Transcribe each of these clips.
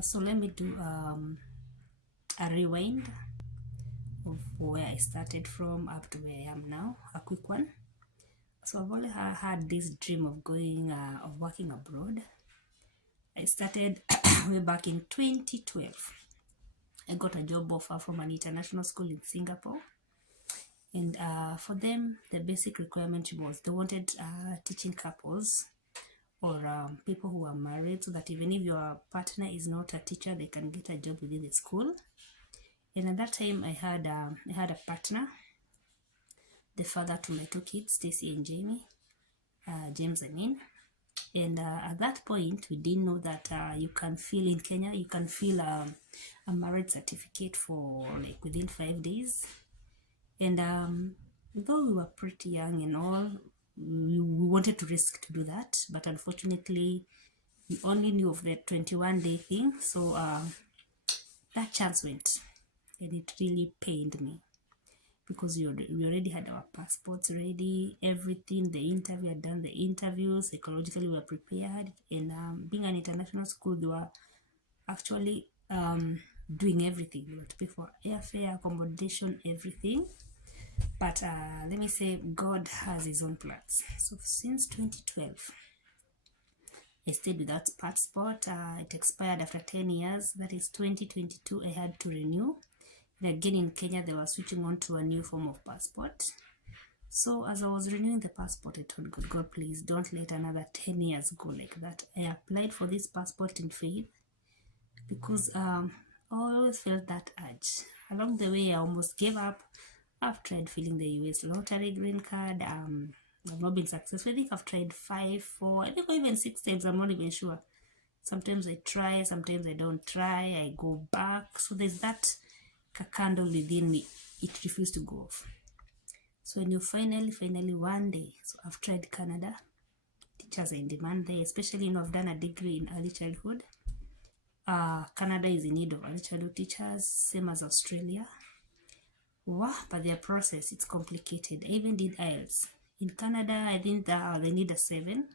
So let me do a rewind of where I started from up to where I am now, a quick one. So I've always had this dream of going, of working abroad. I started way back in 2012. I got a job offer from an international school in Singapore. And for them, the basic requirement was they wanted teaching couples or people who are married, so that even if your partner is not a teacher, they can get a job within the school. And at that time, I had a partner, the father to my two kids, Stacy and Jamie, James I mean. And at that point, we didn't know that you can fill in Kenya, you can fill a marriage certificate for like within 5 days. And though we were pretty young and all, we wanted to risk to do that, but unfortunately we only knew of the 21-day thing. So that chance went, and it really pained me, because we already had our passports ready, everything, the interview, had done the interview, psychologically we were prepared. And being an international school, they were actually doing everything. We were to pay for airfare, accommodation, everything. But let me say, God has his own plans. So since 2012, I stayed without passport. It expired after 10 years. That is 2022. I had to renew. And again in Kenya, they were switching on to a new form of passport. So as I was renewing the passport, I told God, God, please don't let another 10 years go like that. I applied for this passport in faith, because I always felt that urge. Along the way, I almost gave up. I've tried filling the US lottery green card. I've not been successful. I think I've tried 5, 4, I think even 6 times. I'm not even sure. Sometimes I try, sometimes I don't try. I go back. So there's that candle within me. It refused to go off. So when you finally one day, so I've tried Canada. Teachers are in demand there, especially, I've done a degree in early childhood. Canada is in need of early childhood teachers, same as Australia. Wow, but their process, it's complicated. I even did IELTS. In Canada, I think they need a 7.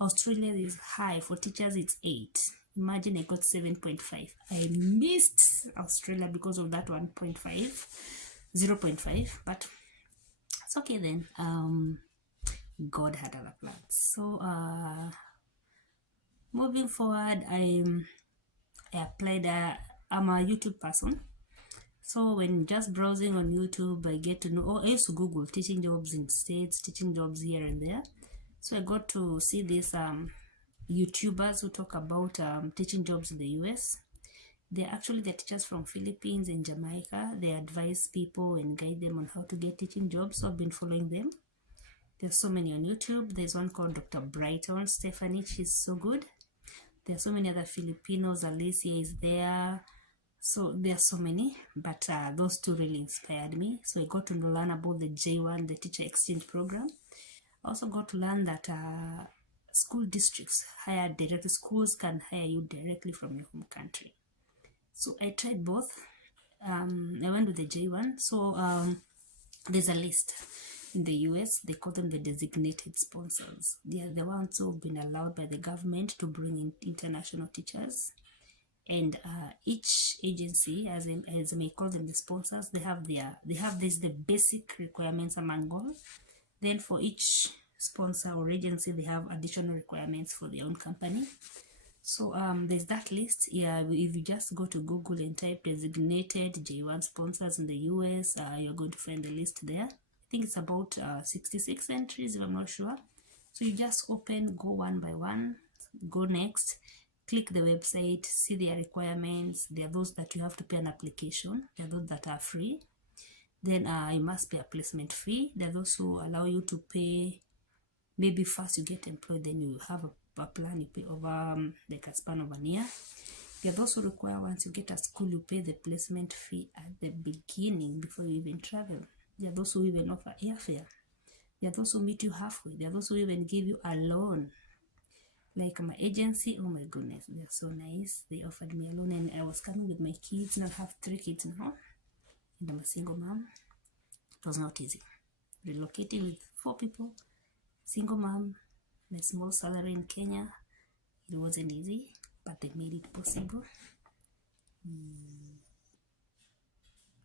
Australia is high. For teachers, it's 8. Imagine I got 7.5. I missed Australia because of that 1.5, 0.5. But it's okay then. God had other plans. So moving forward, I applied. I'm a YouTube person. So when just browsing on YouTube, I get to know, I used to Google teaching jobs in States, teaching jobs here and there. So I got to see these YouTubers who talk about teaching jobs in the US. They're actually the teachers from Philippines and Jamaica. They advise people and guide them on how to get teaching jobs. So I've been following them. There's so many on YouTube. There's one called Dr. Brighton, Stephanie, she's so good. There's so many other Filipinos, Alicia is there. So there are so many, but those two really inspired me. So I got to learn about the J1, the teacher exchange program. I also got to learn that school districts hire directly, schools can hire you directly from your home country. So I tried both. I went with the J1. So there's a list in the US. They call them the designated sponsors. They are the ones who have been allowed by the government to bring in international teachers. And each agency, as I may call them, the sponsors, they have the basic requirements among all. Then for each sponsor or agency, they have additional requirements for their own company. So there's that list. Yeah, if you just go to Google and type designated J1 sponsors in the US, you're going to find the list there. I think it's about 66 entries, if I'm not sure. So you just open, go one by one, go next. Click the website, see their requirements. There are those that you have to pay an application. There are those that are free. Then you must pay a placement fee. There are those who allow you to pay, maybe first you get employed, then you have a plan, you pay over like a span of a year. There are those who require once you get a school, you pay the placement fee at the beginning before you even travel. There are those who even offer airfare. There are those who meet you halfway. There are those who even give you a loan. Like my agency, oh my goodness, they're so nice. They offered me a loan, and I was coming with my kids. Now I have 3 kids now, and I'm a single mom. It was not easy. Relocating with 4 people, single mom, my small salary in Kenya, it wasn't easy. but they made it possible.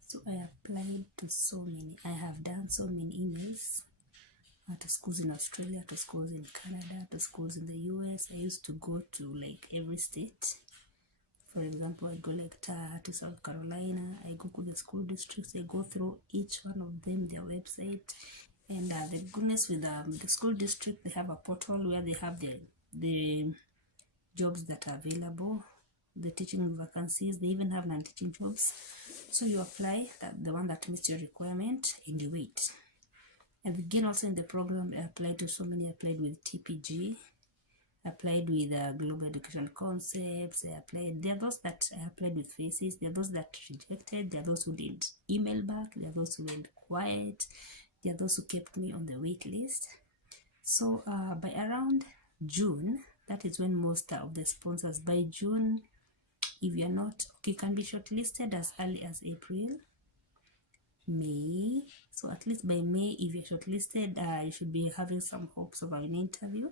So I applied to so many, I have done so many emails to schools in Australia, to schools in Canada, to schools in the US. I used to go to like every state. For example, I go like to South Carolina, I go to the school districts, I go through each one of them, their website. And the goodness with the school district, they have a portal where they have the jobs that are available, the teaching vacancies. They even have non-teaching jobs. So you apply the one that meets your requirement and you wait. And again, also in the program, I applied to so many. I applied with TPG, I applied with Global Education Concepts. There are those that I applied with FACES. There are those that rejected. There are those who didn't email back. There are those who went quiet. There are those who kept me on the wait list. So by around June, that is when most of the sponsors, by June, if you are not, you can be shortlisted as early as April, May. So at least by May, if you're shortlisted, you should be having some hopes of an interview.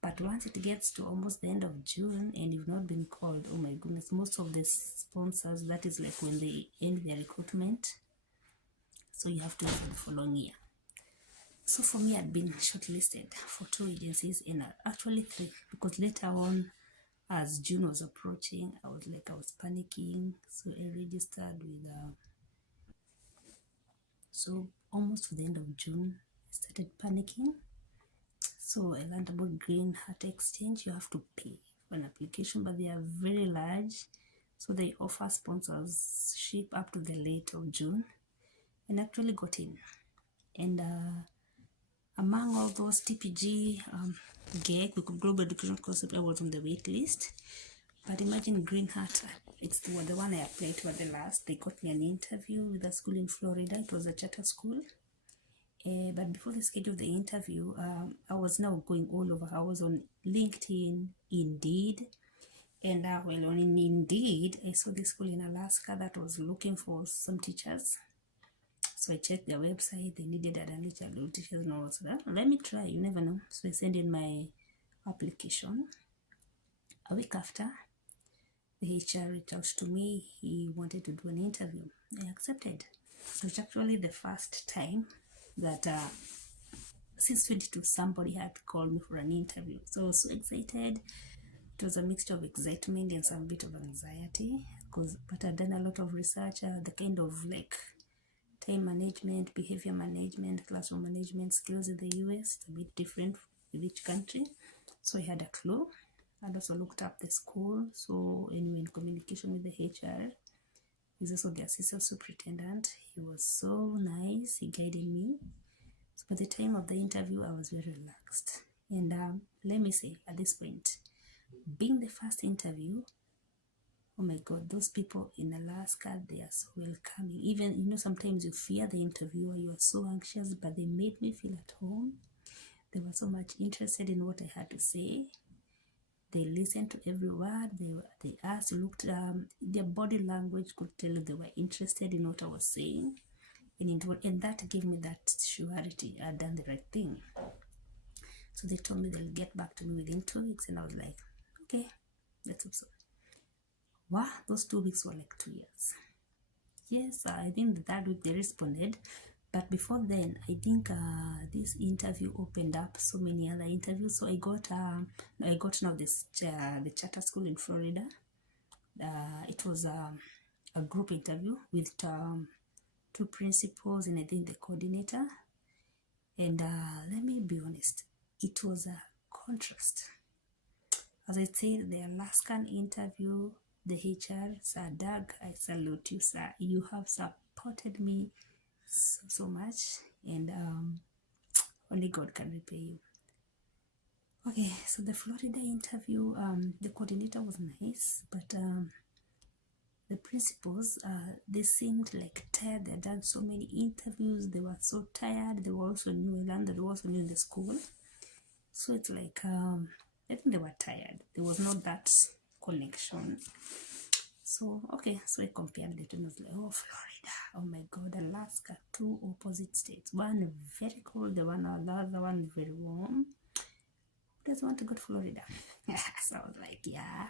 But once it gets to almost the end of June and you've not been called, oh my goodness, most of the sponsors, that is like when they end their recruitment. So you have to wait for the following year. So for me, I'd been shortlisted for 2 agencies, and actually 3, because later on, as June was approaching, I was panicking. So I registered with, so almost for the end of June, I started panicking. So I learned about Green Heart Exchange. You have to pay for an application, but they are very large. So they offer sponsorship up to the late of June, and actually got in. And among all those, TPG, GEC, Global Education Concept, I was on the wait list. But imagine Green Heart, it's the one I applied to at the last. They got me an interview with a school in Florida. It was a charter school. But before they scheduled the interview, I was now going all over. I was on LinkedIn, Indeed, and well, on Indeed, I saw this school in Alaska that was looking for some teachers. So I checked their website. They needed adult childhood teachers and all that. Let me try, you never know. So I sent in my application. A week after, the HR reached out to me. He wanted to do an interview. I accepted. So it's actually the first time that since 22 somebody had called me for an interview. So I was so excited. It was a mixture of excitement and some bit of anxiety, but I'd done a lot of research, the kind of like time management, behavior management, classroom management skills in the US. It's a bit different with each country. So I had a clue. I'd also looked up the school. So anyway, in communication with the HR, he's also the assistant superintendent. He was so nice. He guided me. So by the time of the interview, I was very relaxed. And let me say, at this point, being the first interview, oh my God, those people in Alaska, they are so welcoming. Even, sometimes you fear the interviewer, you are so anxious, but they made me feel at home. They were so much interested in what I had to say. They listened to every word. They asked, looked, their body language could tell they were interested in what I was saying. And that gave me that surety I'd done the right thing. So they told me they'll get back to me within 2 weeks, and I was like, okay, let's hope so. Wow, those 2 weeks were like 2 years. Yes, I think that week they responded, but before then, I think this interview opened up so many other interviews. So I got now this the charter school in Florida. It was a group interview with 2 principals and I think the coordinator. And let me be honest, it was a contrast. As I said, the Alaskan interview, the HR, Sir Doug, I salute you, sir. You have supported me so much, and only God can repay you. Okay, so the Florida interview, the coordinator was nice, but the principals, they seemed like tired. They had done so many interviews. They were so tired. They were also new in London. They were also new in the school. So it's like, I think they were tired. There was not that connection. So, okay, so I compared the two. I was like, oh, Florida, oh my God, Alaska, 2 opposite states. One very cold, the other one very warm. Who doesn't want to go to Florida? So I was like, yeah.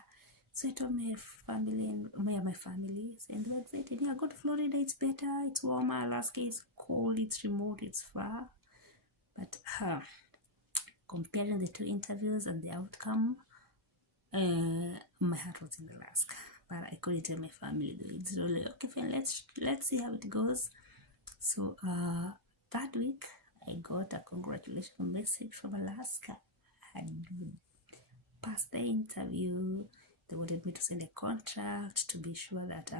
So I told my family and my family, and they were excited. Yeah, go to Florida, it's better, it's warmer. Alaska is cold, it's remote, it's far. But comparing the two interviews and the outcome, my heart was in Alaska. But I couldn't tell my family though. It's really okay, fine, let's see how it goes. So that week I got a congratulations message from Alaska. I had passed the interview. They wanted me to send a contract to be sure that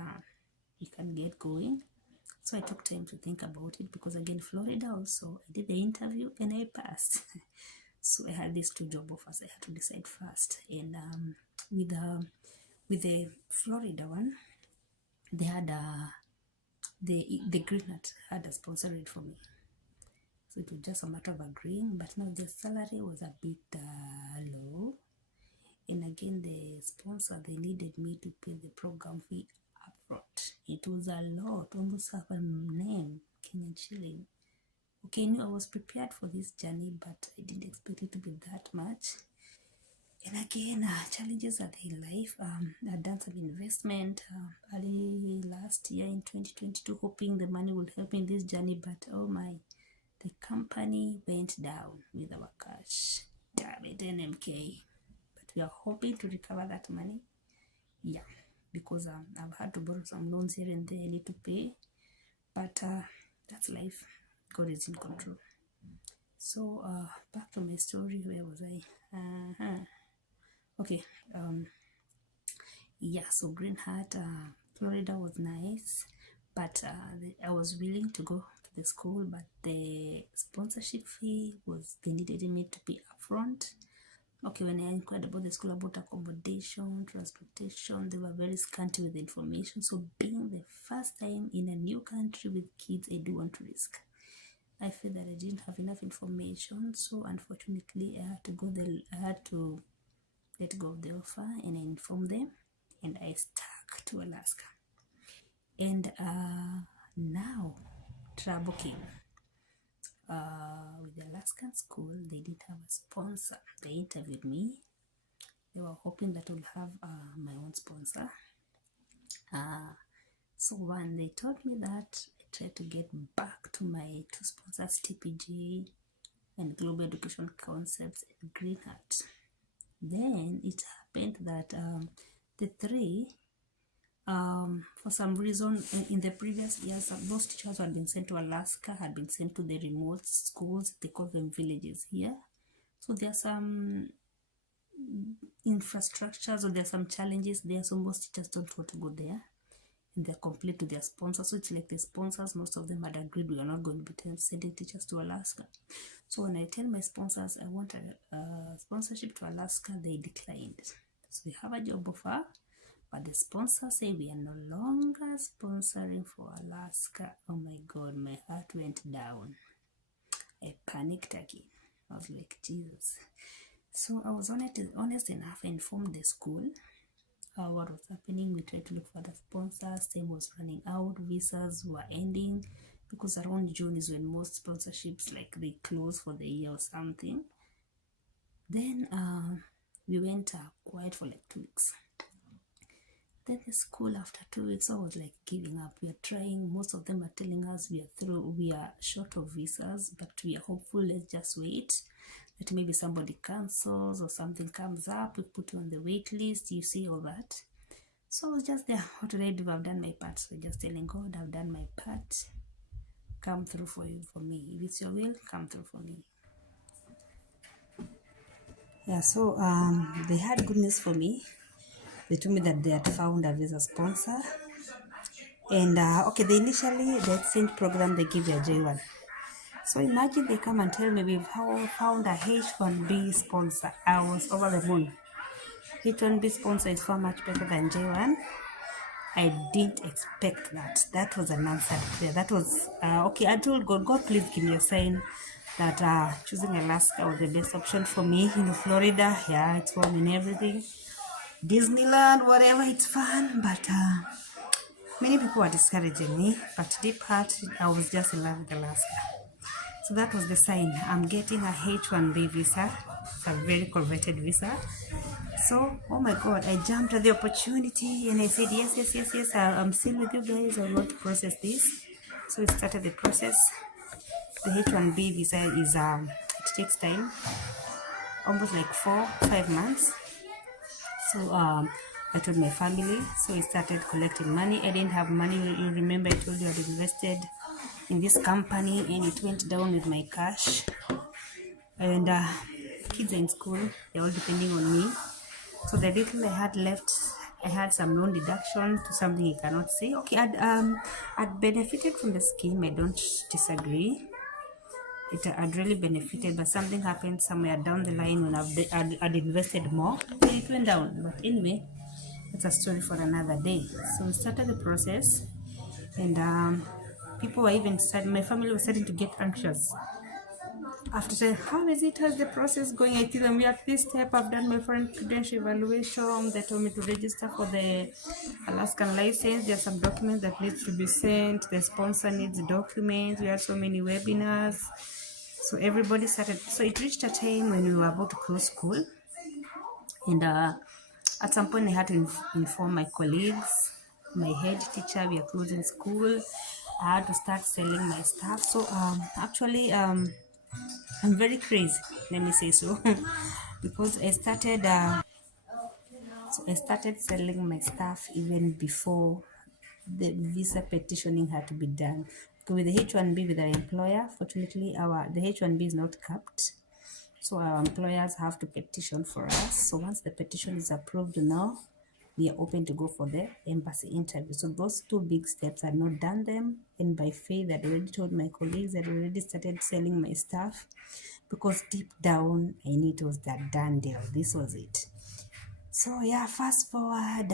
you can get going. So I took time to think about it, because again, Florida also, I did the interview and I passed. So I had these two job offers. I had to decide first. And with the Florida one, they had the Green Hat had a sponsor rate for me. So it was just a matter of agreeing, but now the salary was a bit low. And again, the sponsor, they needed me to pay the program fee upfront. It was a lot, almost half a name, Kenyan shilling. Okay, I knew I was prepared for this journey, but I didn't expect it to be that much. And again, challenges are there in life. I've done some investment early last year in 2022, hoping the money would help me in this journey, but oh my, the company went down with our cash. Damn it, NMK. We are hoping to recover that money. Yeah, because I've had to borrow some loans here and there. I need to pay, but that's life. God is in control. So back to my story. Where was I? Okay. Yeah, so Green Hat, Florida was nice, but I was willing to go to the school, but the sponsorship fee was, they needed me to pay upfront. Okay, when I inquired about the school, about accommodation, transportation, they were very scanty with information. So being the first time in a new country with kids, I do want to risk. I feel that I didn't have enough information, so unfortunately I had to let go of the offer, and I informed them, and I stuck to Alaska. And now trouble came. With the Alaskan school, they didn't have a sponsor. They interviewed me. They were hoping that I would have my own sponsor. So when they told me that, I tried to get back to my two sponsors, TPG and Global Education Concepts and Green Hat. Then it happened that the three, for some reason, in the previous years, those teachers who had been sent to Alaska had been sent to the remote schools. They call them villages here. So there are some infrastructures, or there are some challenges there. So most teachers don't want to go there, and they're complete to their sponsors. So it's like the sponsors, most of them had agreed we are not going to be sending teachers to Alaska. So when I tell my sponsors I want a sponsorship to Alaska, they declined. So we have a job offer, but the sponsors say we are no longer sponsoring for Alaska. Oh my God, my heart went down. I panicked again. I was like, Jesus. So I was honest enough. I informed the school what was happening. We tried to look for the sponsors. Time was running out. Visas were ending, because around June is when most sponsorships, like, they close for the year or something. Then we went quiet for like 2 weeks. Then the school, after 2 weeks, I was like giving up. We are trying. Most of them are telling us we are short of visas, but we are hopeful. Let's just wait that maybe somebody cancels or something comes up. We put you on the wait list. You see all that. So I was just there. What did I do? I've done my part. So just telling God, I've done my part. Come through for me. If it's your will, come through for me. Yeah, so they had good news for me. They told me that they had found a visa sponsor. And okay, the exchange program, they give you a J1. So imagine they come and tell me we've found a H1B sponsor. I was over the moon. H1B sponsor is far much better than J1. I didn't expect that. That was an answer prayer. That was okay. I told God, please give me a sign that choosing Alaska was the best option for me. Florida, yeah, it's warm and everything. Disneyland, whatever, it's fun, but many people were discouraging me. But deep heart, I was just in love with Alaska. So that was the sign. I'm getting a H1B visa. It's a very coveted visa. So, oh my God, I jumped at the opportunity and I said, yes, I'm still with you guys. I want to process this. So we started the process. The H1B visa is, it takes time, almost like 4-5 months. So I told my family, so we started collecting money. I didn't have money. You remember I told you I'd invested in this company and it went down with my cash. And kids are in school, they're all depending on me. So the little I had left, I had some loan deduction to something I cannot say. Okay, I'd benefited from the scheme. I don't disagree. I'd really benefited, but something happened somewhere down the line when I'd invested more. It went down. But anyway, it's a story for another day. So we started the process, and people were even starting, my family was starting to get anxious. After saying, how is it? How's the process going? I tell them, we are at this step. I've done my foreign credential evaluation. They told me to register for the Alaskan license. There are some documents that need to be sent. The sponsor needs documents. We had so many webinars. So everybody started. So it reached a time when we were about to close school. And at some point I had to inform my colleagues, my head teacher, we are closing school. I had to start selling my stuff. So actually, I'm very crazy, let me say so. Because I started selling my stuff even before the visa petitioning had to be done. With the H1B with our employer, fortunately the H1B is not capped, so our employers have to petition for us. So once the petition is approved now, we are open to go for the embassy interview. So those two big steps, I've not done them, and by faith I'd already told my colleagues, I'd already started selling my stuff, because deep down I knew it was that done deal. This was it. So yeah, fast forward,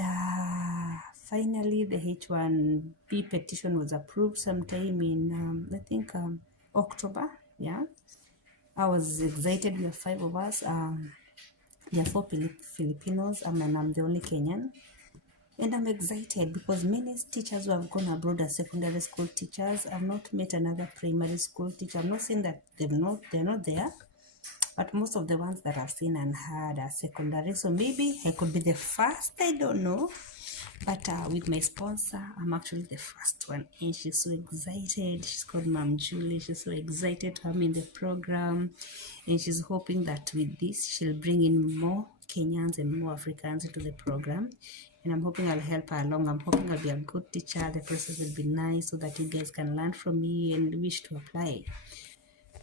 finally the H1B petition was approved sometime in I think October. Yeah, I was excited. We are 5 of us. There are 4 Filipinos, and I'm the only Kenyan. And I'm excited because many teachers who have gone abroad as secondary school teachers, I've not met another primary school teacher. I'm not saying that they're not there, but most of the ones that I've seen and heard are secondary. So maybe I could be the first, I don't know. But with my sponsor, I'm actually the first one. And she's so excited. She's called Mom Julie. She's so excited to have me in the program. And she's hoping that with this, she'll bring in more Kenyans and more Africans into the program. And I'm hoping I'll help her along. I'm hoping I'll be a good teacher. The process will be nice so that you guys can learn from me and wish to apply.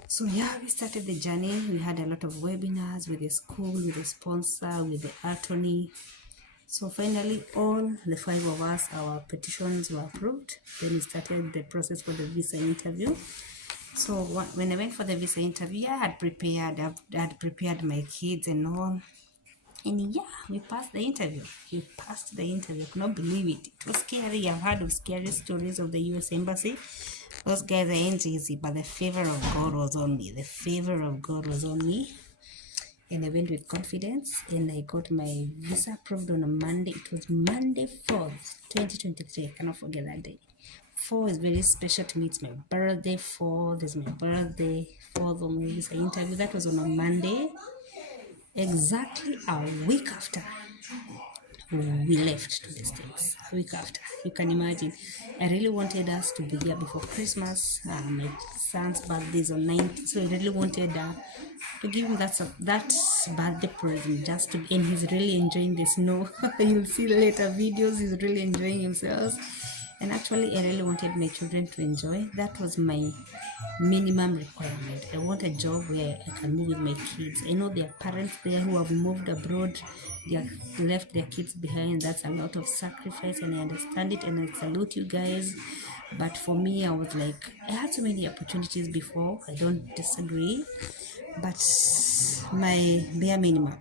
So yeah, we started the journey. We had a lot of webinars with the school, with the sponsor, with the attorney. So finally, all the 5 of us, our petitions were approved. Then we started the process for the visa interview. So when I went for the visa interview, I had prepared my kids and all. And yeah, we passed the interview. I could not believe it. It was scary. I've heard of scary stories of the US Embassy. Those guys ain't easy, but the favor of God was on me. And I went with confidence, and I got my visa approved on a Monday. It was Monday 4th, 2023. I cannot forget that day. 4 is very special to me. It's my birthday. 4th is my birthday. 4th on my visa interview. That was on a Monday. Exactly a week after we left to the States. A week after. You can imagine. I really wanted us to be here before Christmas. My son's birthday is on 9th, so I really wanted to give him that birthday present, and he's really enjoying the snow. You'll see later videos. He's really enjoying himself. And actually, I really wanted my children to enjoy. That was my minimum requirement. I want a job where I can move with my kids. I know there are parents there who have moved abroad. They have left their kids behind. That's a lot of sacrifice, and I understand it, and I salute you guys. But for me, I was like, I had so many opportunities before. I don't disagree. But my bare minimum,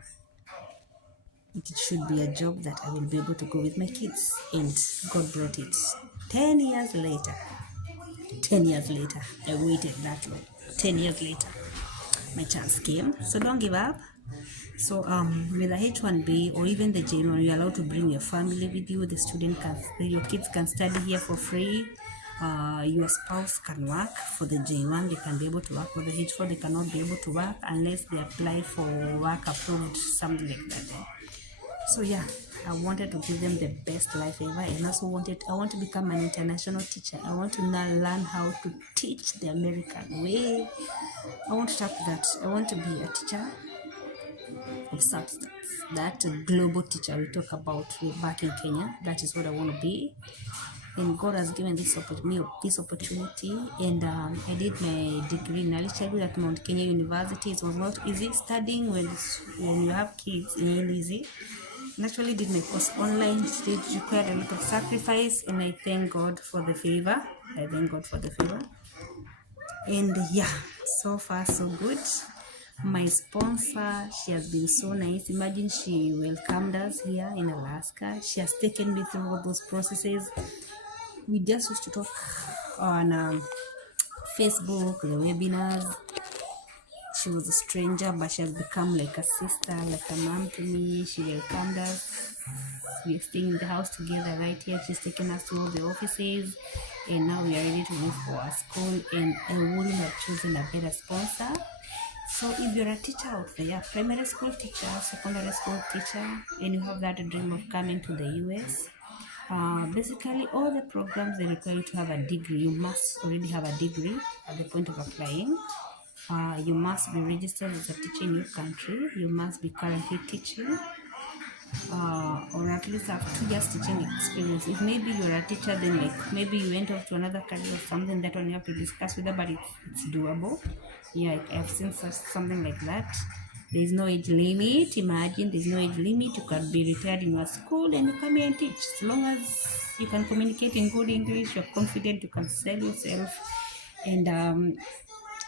it should be a job that I will be able to go with my kids. And God brought it. 10 years later, I waited that long. 10 years later, my chance came. So don't give up. So with the H1B or even the J1, you're allowed to bring your family with you. Your kids can study here for free. Your spouse can work. For the J1, they can be able to work. For the H4, they cannot be able to work unless they apply for work approved, something like that. So yeah, I wanted to give them the best life ever, and also I want to become an international teacher. I want to now learn how to teach the American way. I want to talk that. I want to be a teacher of substance, that global teacher we talk about back in Kenya. That is what I want to be. And God has given this opportunity, and I did my degree in early childhood at Mount Kenya University. It was not easy studying when you have kids. It's not easy. I actually did my course online. It required a lot of sacrifice, and I thank God for the favor. And yeah, so far so good. My sponsor, she has been so nice. Imagine, she welcomed us here in Alaska. She has taken me through all those processes. We just used to talk on Facebook, the webinars. She was a stranger, but she has become like a sister, like a mom to me. She welcomed us. We're staying in the house together right here. She's taken us to all the offices, and now we are ready to move for our school. And I wouldn't have chosen a better sponsor. So if you're a teacher out there, primary school teacher, secondary school teacher, and you have that dream of coming to the US, basically all the programs, they require you to have a degree. You must already have a degree at the point of applying. You must be registered as a teacher in your country. You must be currently teaching, or at least have 2 years teaching experience. If maybe you're a teacher, then like maybe you went off to another career or something, that one you have to discuss with her, but it's doable. Yeah, I've seen something like that. There's no age limit. Imagine, there's no age limit. You can be retired in your school and you come here and teach. As long as you can communicate in good English, you're confident, you can sell yourself, and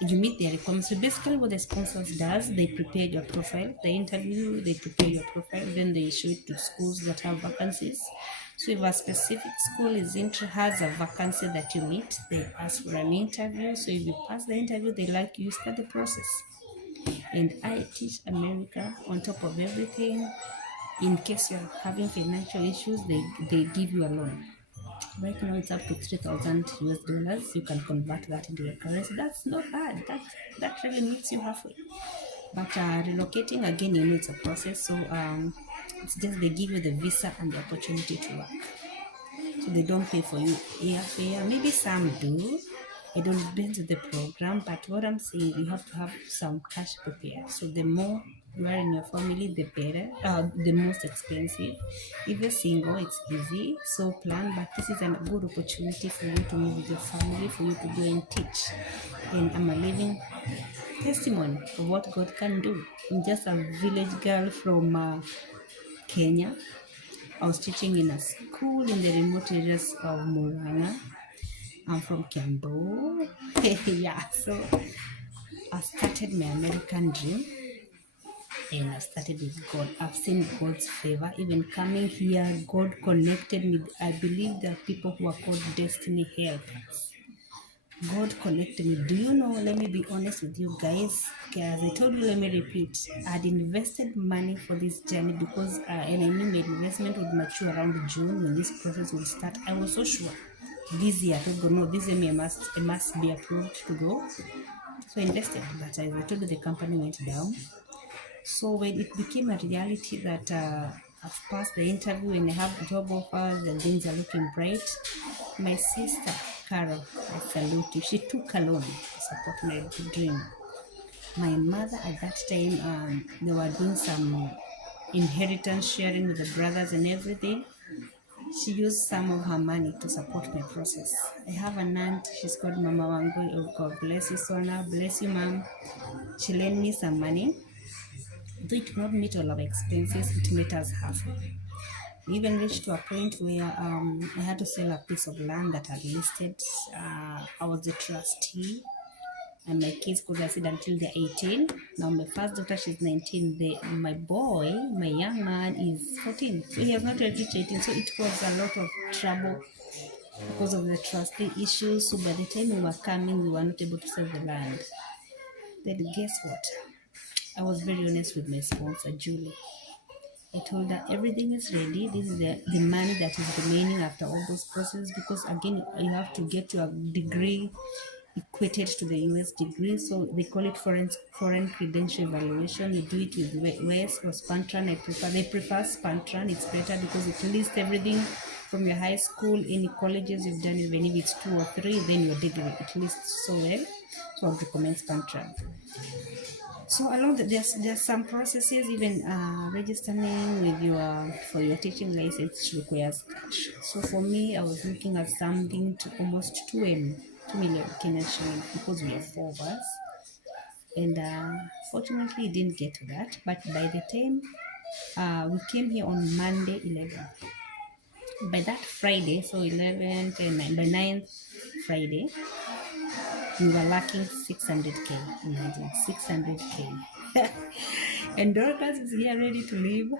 you meet their requirements. So basically what the sponsors does, they prepare your profile, the interview, they prepare your profile, then they show it to schools that have vacancies. So if a specific school has a vacancy that you meet, they ask for an interview. So if you pass the interview, they like you, start the process. And I teach America on top of everything. In case you're having financial issues, they give you a loan. Right now it's up to $3,000. You can convert that into your currency. That's not bad. That really meets you halfway. But relocating, again, you know, it's a process. So it's just they give you the visa and the opportunity to work. So they don't pay for you airfare. Maybe some do. It all depends on the program. But what I'm saying, you have to have some cash prepared. So the more you are in your family, the better. The most expensive. If you're single, it's easy. So plan. But this is a good opportunity for you to move with your family, for you to go and teach. And I'm a living testimony of what God can do. I'm just a village girl from Kenya. I was teaching in a school in the remote areas of Murang'a. I'm from Kiambu. Yeah, so I started my American dream, and I started with God. I've seen God's favor. Even coming here, God connected me. I believe there are people who are called destiny helpers. God connected me. Do you know, let me be honest with you guys. As I told you, let me repeat. I'd invested money for this journey because, and I knew my investment would mature around June when this process would start. I was so sure this year, I told God, no, this year I must be approved to go. So I invested, but as I told you, the company went down. So when it became a reality that I've passed the interview and I have job offers and things are looking bright, my sister Carol, I salute you, she took a loan to support my dream. My mother at that time, they were doing some inheritance sharing with the brothers and everything. She used some of her money to support my process. I have an aunt, she's called Mama Wangu. Oh, God bless you, Sona. Bless you, Mom. She lent me some money. Though it did not meet all our expenses, it met us halfway. We even reached to a point where I had to sell a piece of land that I listed. I was the trustee, and my kids could have said until they're 18. Now my first daughter, she's 19. My boy, my young man, is 14. So he has not yet reached 18. So it was a lot of trouble because of the trustee issues. So by the time we were coming, we were not able to sell the land. Then guess what? I was very honest with my sponsor, Julie. I told her everything is ready. This is the money that is remaining after all those processes, because again you have to get your degree equated to the US degree. So they call it foreign credential evaluation. You do it with WES or Spantran. They prefer Spantran. It's better because it lists everything from your high school, any colleges you've done, even if it's 2 or 3, then your degree. It lists so well. So I'd recommend Spantran. So along there's some processes, even registering with for your teaching license requires cash. So for me, I was looking at something to almost 2 million Kenyan shillings, because we have 4 of us, and fortunately it didn't get to that. But by the time we came here on Monday 11th, by that Friday, so 11th and by 9th Friday, we were lacking 600k. Imagine 600k. And Dorcas is here ready to leave.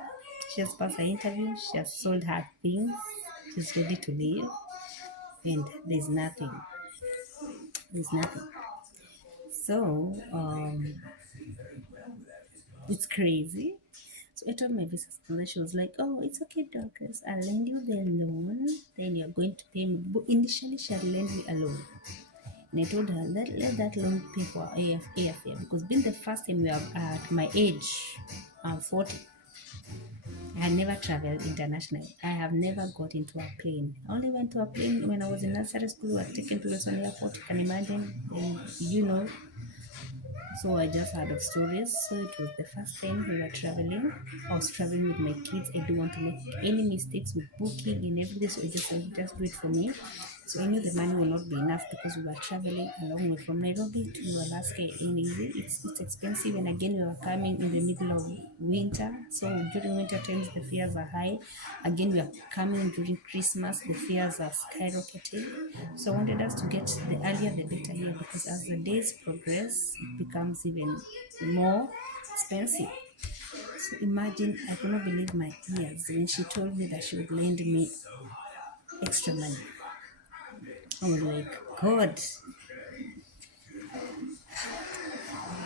She has passed her interview. She has sold her things. She's ready to leave. And there's nothing. There's nothing. So it's crazy. So I told my business mother, she was like, "Oh, it's okay, Dorcas. I'll lend you the loan. Then you're going to pay me." But initially, she had lent me a loan. And I told her, let that loan pay for airfare, because being the first time we are at my age, I'm 40. I had never traveled internationally. I have never got into a plane. I only went to a plane when I was in nursery school. We were taken to Luzon Airport. You can imagine, and. So I just heard of stories. So it was the first time we were traveling. I was traveling with my kids. I don't want to make any mistakes with booking and everything. So I just said, just do it for me. So I knew the money will not be enough, because we were traveling a long way from Nairobi to Alaska in easy. It's expensive, and again we were coming in the middle of winter. So during winter times the fares are high. Again we are coming during Christmas, the fares are skyrocketing. So I wanted us to get the earlier the better here, because as the days progress it becomes even more expensive. So imagine, I could not believe my ears when she told me that she would lend me extra money. I was like, God,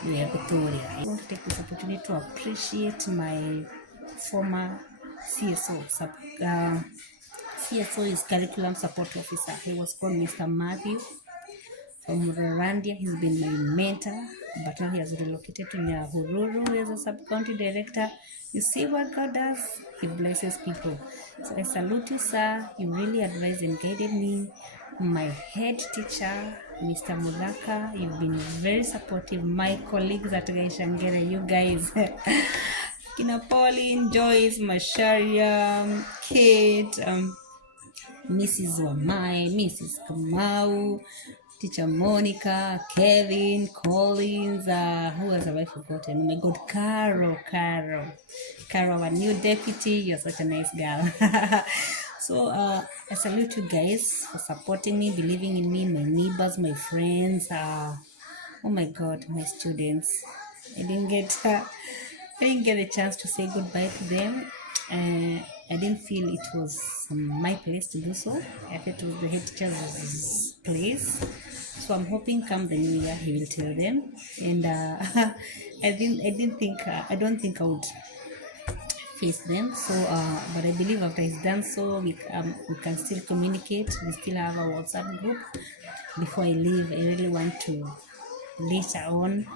yeah, Victoria. I want to take this opportunity to appreciate my former CSO. CSO is Curriculum Support Officer. He was called Mr. Matthew from Rwandia. He's been my mentor, but now he has relocated to Nyahururu as a sub-county director. You see what God does? He blesses people. So I salute you, sir. You really advised and guided me. My head teacher, Mr. Mudaka, you've been very supportive. My colleagues at Gaishangera, you guys, Kina Pauline, Joyce, Masharia, Kate, Mrs. Wamai, Mrs. Kamau, Teacher Monica, Kevin, Collins, who else have I forgotten? Oh my God, Carol, our new deputy. You're such a nice girl. So I salute you guys for supporting me, believing in me, my neighbors, my friends. Oh my God, my students. I didn't get a chance to say goodbye to them. I didn't feel it was my place to do so. I felt it was the head teacher's place. So I'm hoping come the new year he will tell them. And I don't think I would face them. So, but I believe after he's done so, we can still communicate. We still have a WhatsApp group. Before I leave, I really want to later on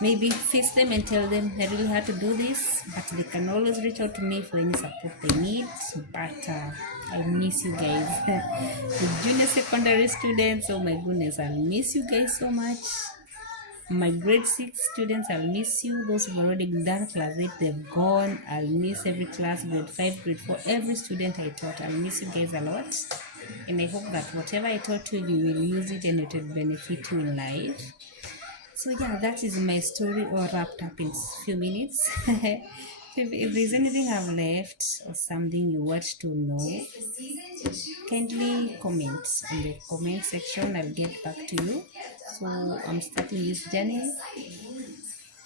maybe face them and tell them I really had to do this, but they can always reach out to me for any support they need. But I miss you guys. The junior secondary students, oh my goodness, I miss you guys so much. My grade 6 students, I'll miss you. Those who've already done class 8, they've gone. I'll miss every class, grade 5, grade 4, every student I taught. I'll miss you guys a lot. And I hope that whatever I taught you, you will use it and it will benefit you in life. So yeah, that is my story all wrapped up in a few minutes. If there's anything I've left or something you want to know, kindly comment in the comment section. I'll get back to you. So I'm starting this journey.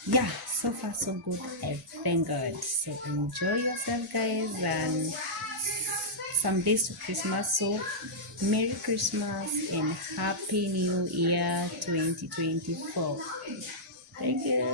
Yeah, so far so good. I thank God. So enjoy yourself, guys, and some days to Christmas. So Merry Christmas and Happy New Year 2024. Thank you.